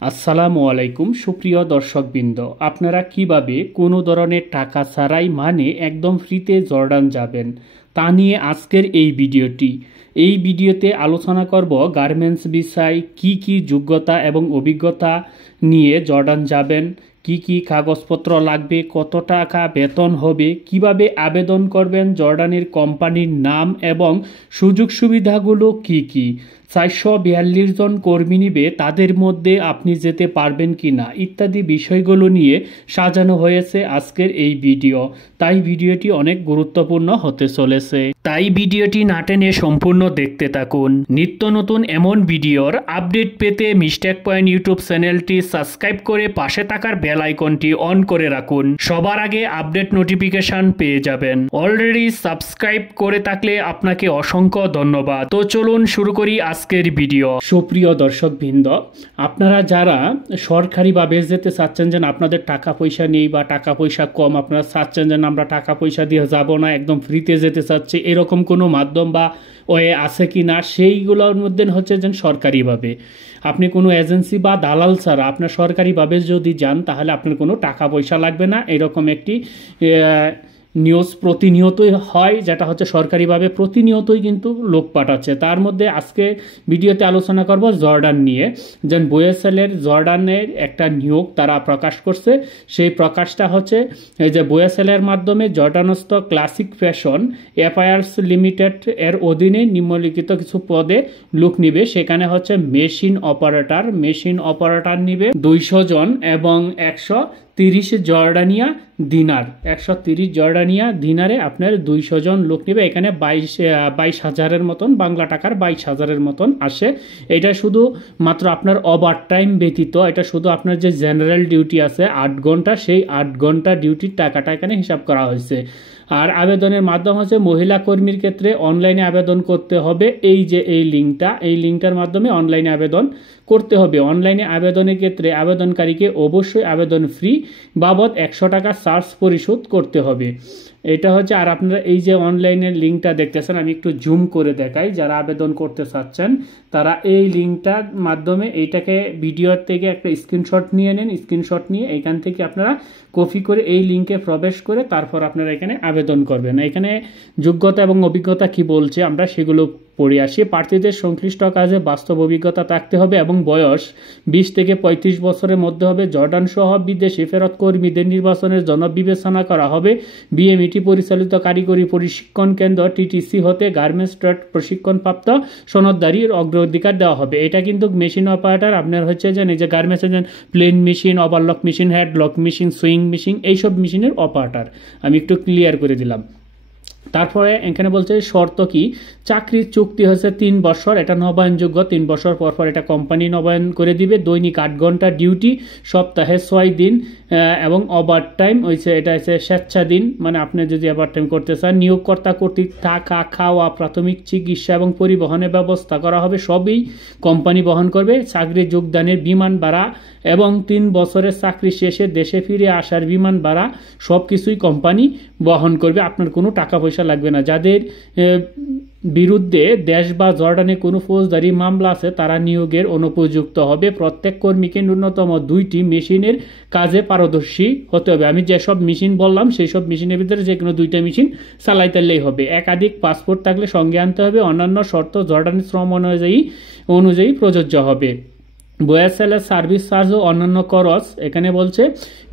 আসসালামু আলাইকুম সুপ্রিয় দর্শকবৃন্দ, আপনারা কিভাবে কোনো ধরনের টাকা ছাড়াই একদম ফ্রিতে জর্ডান যাবেন তা নিয়ে আজকের এই ভিডিওতে আলোচনা করব গার্মেন্টস ভিসায় কি যোগ্যতা এবং অভিজ্ঞতা নিয়ে জর্ডান যাবেন, কি কাগজপত্র লাগবে, কত টাকা বেতন হবে, কিভাবে আবেদন করবেন, জর্ডানের কোম্পানির নাম এবং সুযোগ সুবিধাগুলো কি 442 জন কর্মী নিবে, তাদের মধ্যে আপনি যেতে পারবেন কি না ইত্যাদি বিষয়গুলো নিয়ে সাজানো হয়েছে আজকের এই ভিডিও। তাই ভিডিওটি অনেক গুরুত্বপূর্ণ হতে চলেছে, তাই ভিডিওটি না টেনে সম্পূর্ণ দেখতে থাকুন। নিত্য নতুন এমন ভিডিওর আপডেট পেতে মিস্টেক পয়েন্ট ইউটিউব চ্যানেলটি সাবস্ক্রাইব করে পাশে থাকার বেল আইকনটি অন করে রাখুন, সবার আগে আপডেট নোটিফিকেশন পেয়ে যাবেন। অলরেডি সাবস্ক্রাইব করে থাকলে আপনাকে অসংখ্য ধন্যবাদ। তো চলুন শুরু করি আজকের ভিডিও। সুপ্রিয় দর্শকবৃন্দ, আপনারা যারা সরকারিভাবে যেতে চাচ্ছেন, যেন আপনাদের টাকা পয়সা নেই বা টাকা পয়সা কম, আপনারা চাচ্ছেন যেন আমরা টাকা পয়সা দিয়ে যাব না, একদম ফ্রিতে যেতে চাচ্ছি, এরকম কোনো মাধ্যম বা ওয়ে আছে কি না, সেইগুলোর মধ্যে হচ্ছে যেন সরকারিভাবে আপনি কোনো এজেন্সি বা দালাল ছাড়া আপনার সরকারিভাবে যদি যান তাহলে আপনার কোনো টাকা পয়সা লাগবে না। এরকম একটি নিউজ প্রতিনিয়তই হয়, যেটা হচ্ছে সরকারিভাবে প্রতিনিয়তই কিন্তু লোক পাঠাচ্ছে। তার মধ্যে আজকে ভিডিওতে আলোচনা করব জর্ডান নিয়ে। যেন বোয়েসেলের জর্ডানের একটা নিয়োগ তারা প্রকাশ করছে, সেই প্রকাশটা হচ্ছে এই যে বোয়েসেলের মাধ্যমে জর্ডানস্থ ক্লাসিক ফ্যাশন অ্যাফেয়ার্স লিমিটেড এর অধীনে নিম্নলিখিত কিছু পদে লোক নিবে। সেখানে হচ্ছে মেশিন অপারেটর নিবে 200 জন এবং 130 জর্ডানিয়া দিনার, 130 জর্ডানিয়া দিনারে আপনার 200 জন লোক নেবে। এখানে 22,000 মতন বাংলা টাকার 22,000 মতন আসে। এটা শুধু মাত্র আপনার ওভার টাইম ব্যতীত, এটা শুধু আপনার যে জেনারেল ডিউটি আছে 8 ঘন্টা, সেই 8 ঘন্টা ডিউটির টাকাটা এখানে হিসাব করা হয়েছে। আর আবেদনের মাধ্যম হচ্ছে মহিলা কর্মীর ক্ষেত্রে অনলাইনে আবেদন করতে হবে। এই লিঙ্কটার মাধ্যমে অনলাইনে আবেদন করতে হবে। অনলাইনে আবেদনের ক্ষেত্রে আবেদনকারীকে অবশ্যই আবেদন ফি বাবদ 100 টাকা চার্জ পরিশোধ করতে হবে। এটা হচ্ছে, আর আপনারা এই যে অনলাইনের লিঙ্কটা দেখতেছেন, আমি একটু জুম করে দেখাই। যারা আবেদন করতে চাচ্ছেন তারা এই লিঙ্কটার মাধ্যমে এইটাকে ভিডিওর থেকে একটা স্ক্রিনশট নিয়ে নেন। স্ক্রিনশট নিয়ে এখান থেকে আপনারা কপি করে এই লিঙ্কে প্রবেশ করে তারপর আপনারা এখানে আবেদন করবেন। এখানে যোগ্যতা এবং অভিজ্ঞতা কি বলছে আমরা সেগুলো পড়ে আসি। প্রার্থীদের সংশ্লিষ্ট কাজে বাস্তব অভিজ্ঞতা থাকতে হবে এবং বয়স 20 থেকে 35 বছরের মধ্যে হবে। জর্ডান সহ বিদেশে ফেরত কর্মীদের নির্বাচনের জন্য বিবেচনা করা হবে। বিএমইটি পরিচালিত কারিগরি প্রশিক্ষণ কেন্দ্র টিটিসি হতে গার্মেন্টস ট্রেড প্রশিক্ষণপ্রাপ্ত সনদধারীর অগ্রাধিকার দেওয়া হবে। এটা কিন্তু মেশিন অপারেটর আপনার হচ্ছে যে এই যে গার্মেন্টসের plain machine, overlock machine, headlock machine, sewing machine, এইসব মেশিনের অপারেটর আমি একটু ক্লিয়ার করে দিলাম। তারপরে এখানে বলছে শর্ত কি, চাকরির চুক্তি হচ্ছে 3 বছর, এটা নবায়নযোগ্য। 3 বছর পর এটা কোম্পানি নবায়ন করে দিবে। দৈনিক 8 ঘন্টা ডিউটি, সপ্তাহে 6 দিন এবং ওভার টাইম হয়েছে, এটা হচ্ছে স্বেচ্ছাদিন, মানে আপনি যদি ওভার টাইম করতে চান। নিয়োগকর্তা কর্তৃক থাকা, খাওয়া, প্রাথমিক চিকিৎসা এবং পরিবহনের ব্যবস্থা করা হবে, সবই কোম্পানি বহন করবে। চাকরি যোগদানের বিমান ভাড়া এবং 3 বছরের চাকরি শেষে দেশে ফিরে আসার বিমান ভাড়া সব কিছুই কোম্পানি বহন করবে, আপনার কোনো টাকা পয়সা লাগবে না। যাদের বিরুদ্ধে দেশ বা জর্ডানে কোনো ফৌজদারি মামলা আছে তারা নিয়োগের অনুপযুক্ত হবে। প্রত্যেক কর্মীকে ন্যূনতম 2টি মেশিনের কাজে পারদর্শী হতে হবে। আমি যেসব মেশিন বললাম সেই সব মেশিনের ভিতরে যে কোনো 2টা মেশিন চালাইতেলেই হবে। একাধিক পাসপোর্ট থাকলে সঙ্গে আনতে হবে। অন্যান্য শর্ত জর্ডানের শ্রম অনুযায়ী প্রযোজ্য হবে। বোয়েসেলের সার্ভিস চার্জ ও অন্যান্য খরচ এখানে বলছে,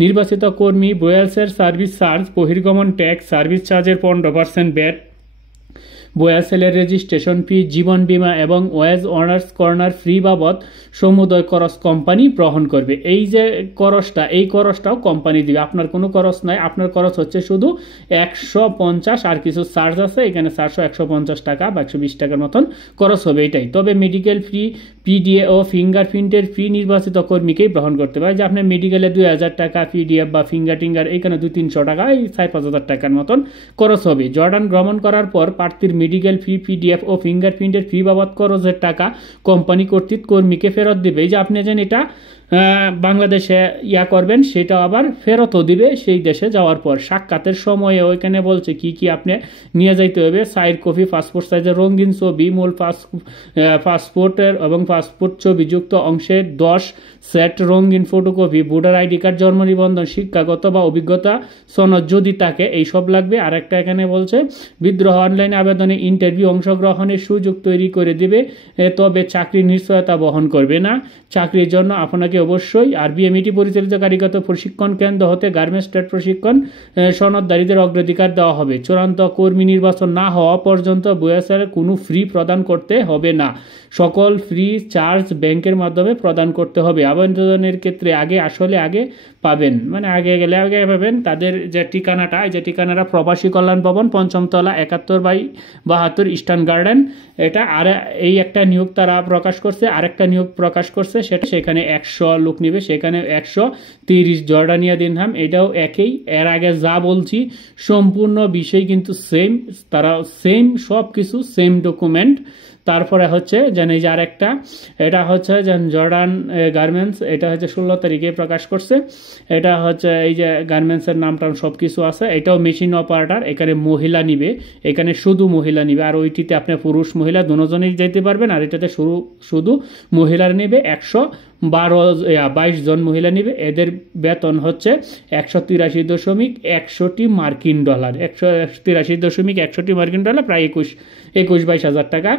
নির্বাচিত কর্মী বোয়েসের সার্ভিস চার্জ, বহির্গমন ট্যাক্স, সার্ভিস চার্জের 15% ব্যাট, বোয়েসেলের রেজিস্ট্রেশন ফি, জীবন বীমা এবং ওয়েজ অনার্স কর্নার ফ্রি বাবদ সমুদয় খরচ কোম্পানি গ্রহণ করবে। এই যে এই খরচটাও কোম্পানি দিবে, আপনার কোনো খরচ নাই। আপনার খরচ হচ্ছে শুধু 150, আর কিছু চার্জ আছে এখানে 150 টাকা বা 120 টাকার মতন খরচ হবে, এটাই। তবে মেডিকেল ফি, পিডিএ ও ফিঙ্গারপ্রিন্টের ফি নির্বাচিত কর্মীকেই গ্রহণ করতে পারে। যে আপনার মেডিকেলে 2000 টাকা, পিডিএফ বা ফিঙ্গার এখানে 200-300 টাকা, এই 4-5 টাকার মতন খরচ হবে। জর্ডান ভ্রমণ করার পর প্রার্থীর মেডিকেল ফি, পিডিএফ ও ফিঙ্গারপ্রিন্টের ফি বাবদ খরচের টাকা কোম্পানি কর্তৃক কর্মীকে ফেরত দেবে। এই যে আপনি যেন এটা বাংলাদেশে করবেন, সেটা আবার ফেরতও দিবে সেই দেশে যাওয়ার পর। সাক্ষাতের সময়ে ওইখানে বলছে কি কি আপনি নিয়ে যাইতে হবে: 4 কপি পাসপোর্ট সাইজের রঙিন ছবি, মূল পাসপোর্টের এবং পাসপোর্ট ছবিযুক্ত অংশের 10 সেট রঙিন ফটোকপি, ভোটার আইডি কার্ড, জন্ম নিবন্ধন, শিক্ষাগত বা অভিজ্ঞতা সনদ যদি থাকে, এইসব লাগবে। আর একটা এখানে বলছে বিদ্রোহ অনলাইন আবেদনে ইন্টারভিউ অংশগ্রহণের সুযোগ তৈরি করে দিবে, তবে চাকরির নিশ্চয়তা বহন করবে না। চাকরির জন্য আপনাকে অবশ্যই বিএমইটি পরিচালিত কারিগত প্রশিক্ষণ কেন্দ্র হতে গার্মেন্টস ট্রেড প্রশিক্ষণ সনদধারীদের অগ্রাধিকার দেওয়া হবে। চূড়ান্ত কর্মী নির্বাচন না হওয়া পর্যন্ত বুয়েসের কোনো ফ্রি প্রদান করতে হবে না। সকল ফ্রি চার্জ ব্যাংকের মাধ্যমে প্রদান করতে হবে। আবেদনের ক্ষেত্রে আগে পাবেন, মানে আগে গেলে আগে পাবেন। তাদের যে ঠিকানাটা প্রবাসী কল্যাণ ভবন, 5ম তলা, 71/72 ইস্টার্ন গার্ডেন। এটা আর এই একটা নিয়োগ তারা প্রকাশ করছে, আরেকটা নিয়োগ প্রকাশ করছে, সেখানে 100 লোক নিবে, সেখানে 130 জর্ডানিয়া দিরহাম। এটাও একই, এর আগে যা বলছি সম্পূর্ণ বিষয় কিন্তু সেম, তারা সেম সব কিছু সেম ডকুমেন্ট। তারপরে হচ্ছে যেন এই যে আরেকটা, এটা হচ্ছে যেন জর্ডান গার্মেন্টস, এটা হচ্ছে 16 তারিখে প্রকাশ করছে। এটা হচ্ছে এই যে গার্মেন্টসের নামটা সব কিছু আছে। এটাও মেশিন অপারেটর, এখানে মহিলা নিবে, এখানে শুধু মহিলা নিবে। আর ওইটিতে আপনি পুরুষ মহিলা দুজনেই যেতে পারবেন। আর এটাতে শুধু মহিলার নিবে, 122 জন মহিলা নিবে। এদের বেতন হচ্ছে 183.61 মার্কিন ডলার, 183.61 মার্কিন ডলার, প্রায় 21-22 হাজার টাকা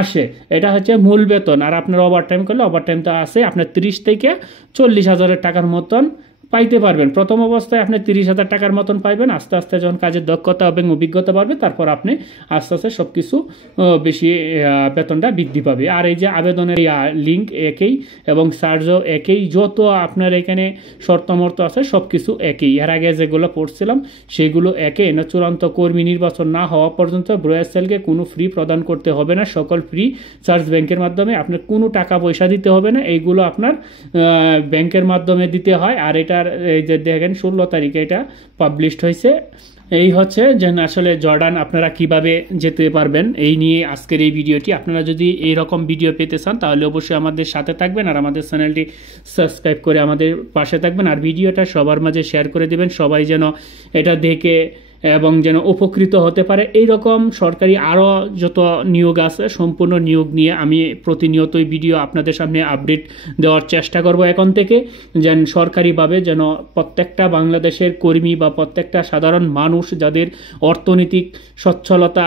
আসে। এটা হচ্ছে মূল বেতন। আর আপনার ওভারটাইম করলে ওভারটাইম তো আছে, আপনার 30 থেকে 40 হাজারের টাকার মতন পাইতে পারবেন। প্রথম অবস্থায় আপনি 30,000 টাকার মতন পাইবেন। আস্তে আস্তে যখন কাজের দক্ষতা এবং অভিজ্ঞতা বাড়বে, তারপর আপনি আস্তে আস্তে সব কিছু বেশি বেতনটা বৃদ্ধি পাবে। আর এই যে আবেদনের লিঙ্ক একই এবং চার্জও একই, যত আপনার এখানে শর্তমর্ত আছে সব কিছু একই। এর আগে যেগুলো পড়ছিলাম সেগুলো একই। না, চূড়ান্ত কর্মী নির্বাচন না হওয়া পর্যন্ত ব্রুয়েসেলকে কোনো ফ্রি প্রদান করতে হবে না। সকল ফ্রি চার্জ ব্যাংকের মাধ্যমে, আপনার কোনো টাকা পয়সা দিতে হবে না, এইগুলো আপনার ব্যাংকের মাধ্যমে দিতে হয়। আর এটা এই যে দেখেন 16 তারিখে এটা পাবলিশড হয়েছে। এই হচ্ছে যে আসলে জর্ডান আপনারা কিভাবে যেতে পারবেন, এই নিয়ে আজকের এই ভিডিওটি। আপনারা যদি এইরকম ভিডিও পেতে চান তাহলে অবশ্যই আমাদের সাথে থাকবেন আর আমাদের চ্যানেলটি সাবস্ক্রাইব করে আমাদের পাশে থাকবেন। আর ভিডিওটা সবার মাঝে শেয়ার করে দেবেন, সবাই যেন এটা দেখে এবং যেন উপকৃত হতে পারে। এইরকম সরকারি আরও যত নিয়োগ আছে, সম্পূর্ণ নিয়োগ নিয়ে আমি প্রতিনিয়তই ভিডিও আপনাদের সামনে আপডেট দেওয়ার চেষ্টা করব এখন থেকে, যেন সরকারিভাবে যেন প্রত্যেকটা বাংলাদেশের কর্মী বা প্রত্যেকটা সাধারণ মানুষ যাদের অর্থনৈতিক সচ্ছলতা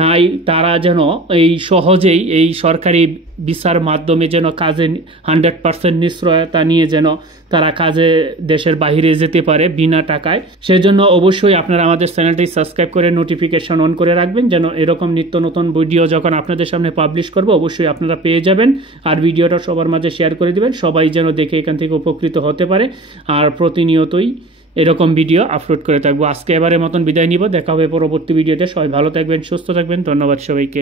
নাই, তারা যেন এই সহজেই এই সরকারি ভিসার মাধ্যমে যেন কাজে 100% নিশ্চয়তা নিয়ে যেন তারা কাজে দেশের বাইরে যেতে পারে বিনা টাকায়। সেজন্য অবশ্যই আপনারা আমাদের চ্যানেলটি সাবস্ক্রাইব করে নোটিফিকেশন অন করে রাখবেন, যেন এরকম নিত্য নতুন ভিডিও যখন আপনাদের সামনে পাবলিশ করব অবশ্যই আপনারা পেয়ে যাবেন। আর ভিডিওটা সবার মাঝে শেয়ার করে দিবেন, সবাই যেন দেখে এখান থেকে উপকৃত হতে পারে। আর প্রতিনিয়তই এরকম ভিডিও আপলোড করে থাকবো। আজকে এবারের মতন বিদায় নিব, দেখা হবে পরবর্তী ভিডিওতে। সবাই ভালো থাকবেন, সুস্থ থাকবেন, ধন্যবাদ সবাইকে।